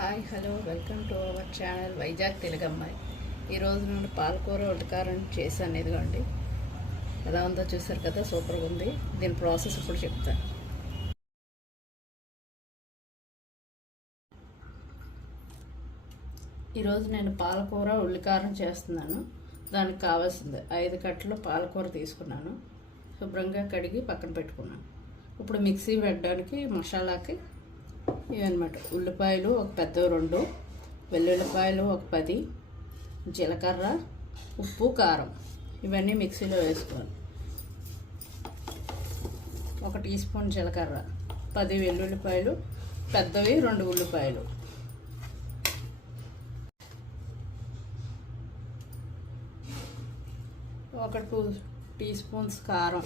Hi hello welcome to our channel Vizag తెలుగమ్మాయి. ఈరోజు నేను పాలకూర ఉడకారం చేశాను. ఇదిగోండి ఎలా ఉందో చూసారు కదా, సూపర్గా ఉంది. దీని ప్రాసెస్ ఇప్పుడు చెప్తాను. ఈరోజు నేను పాలకూర ఉల్లికారం చేస్తున్నాను. దానికి కావాల్సింది 5 కట్టలు పాలకూర తీసుకున్నాను. శుభ్రంగా కడిగి పక్కన పెట్టుకున్నాను. ఇప్పుడు మిక్సీ పెట్టడానికి మసాలాకి ఇవన్నమాట: ఉల్లిపాయలు ఒక పెద్ద 2, వెల్లుల్లిపాయలు ఒక 10, జీలకర్ర, ఉప్పు, కారం ఇవన్నీ మిక్సీలో వేసుకోవాలి. 1 టీ స్పూన్ జీలకర్ర, 10 వెల్లుల్లిపాయలు పెద్దవి, 2 ఉల్లిపాయలు, ఒక 2 టీ స్పూన్స్ కారం,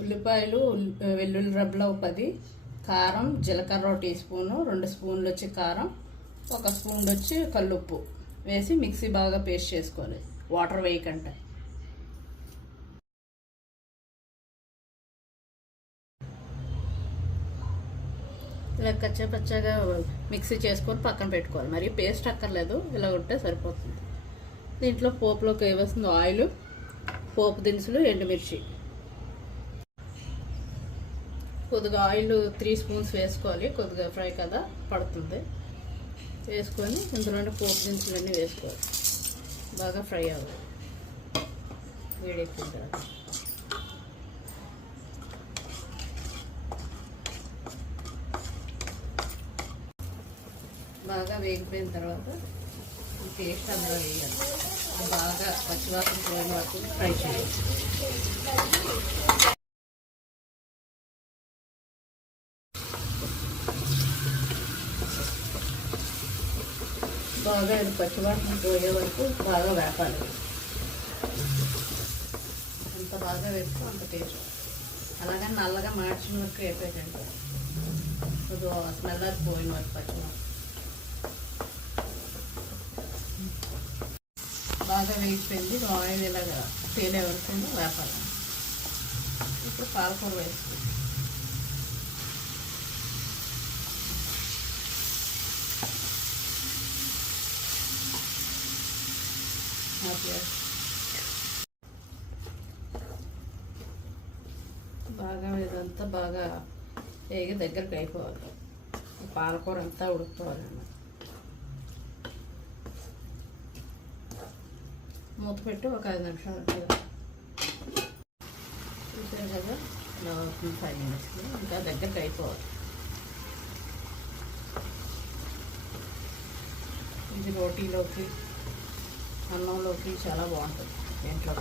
ఉల్లిపాయలు వెల్లుల్లి రబ్బలు 10, కారం, జీలకర్ర 1 టీ స్పూను, 2 స్పూన్లు వచ్చి కారం, 1 స్పూన్ వచ్చి కల్లుప్పు వేసి మిక్సీ బాగా పేస్ట్ చేసుకోవాలి, వాటర్ వేయకుండా. ఇలా కచ్చాపచ్చాగా మిక్సీ చేసుకొని పక్కన పెట్టుకోవాలి. మరి పేస్ట్ అక్కర్లేదు, ఇలా ఉంటే సరిపోతుంది. దీంట్లో పోపులోకి వేస్తుంది ఆయిల్, పోపు దినుసులు, ఎండుమిర్చి. కొద్దిగా ఆయిల్ 3 స్పూన్స్ వేసుకోవాలి, కొద్దిగా ఫ్రై కదా పడుతుంది. వేసుకొని ఇందులోనే పోపు దినుసులన్నీ వేసుకోవాలి, బాగా ఫ్రై అవ్వాలి. వేడెక్కిన తర్వాత బాగా వేగిపోయిన తర్వాత పేస్ట్ అందులో వేయాలి. బాగా పచ్చివాసన పోయిన వరకు ఫ్రై చేయాలి. బాగా పచ్చివాసన పోయే వరకు బాగా వేపాలి. అంత బాగా వేస్తే అంత టేస్ట్. అలాగే నల్లగా మార్చిన వరకు వేపేటండి, కొద్దిగా స్మెల్ అది పోయిన వరకు పచ్చివాసన బాగా వేగిపోయింది. ఆయిల్ ఇలాగా తేలే వరకు వేపాలి. ఇప్పుడు పాలకూర వేసుకుంటాం. బాగా ఇదంతా బాగా వేగి దగ్గరికి అయిపోవాలి. పాలకూర అంతా ఉడుకుకోవాలన్నమాట. మూత పెట్టి ఒక 5 నిమిషాలు చూసారు కదా, 5 మినిట్స్కి ఇంకా దగ్గరికి అయిపోవాలి. ఇది రోటీలోకి, అన్నంలోకి చాలా బాగుంటుంది. ఇంట్లో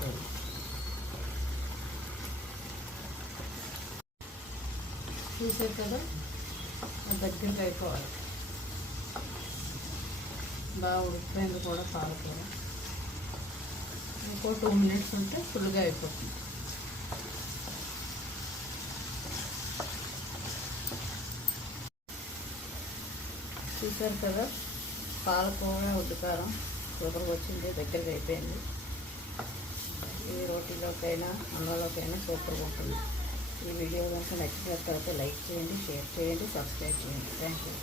చూసారు కదా, దగ్గరికి అయిపోవాలి. బాగా ఉడికిపోయింది కూడా పాలకూర. ఇంకో 2 మినిట్స్ ఉంటే ఫుల్గా అయిపోతుంది. చూసారు కదా, పాలకూర ఉడ్డుకారం సూపర్గా వచ్చింది, దగ్గరికి అయిపోయింది. ఈ రోటీలోకైనా అన్నంలోకైనా సూపర్గా ఉంటుంది. ఈ వీడియో కనుక నచ్చినట్లయితే లైక్ చేయండి, షేర్ చేయండి, సబ్స్క్రైబ్ చేయండి. Thank you.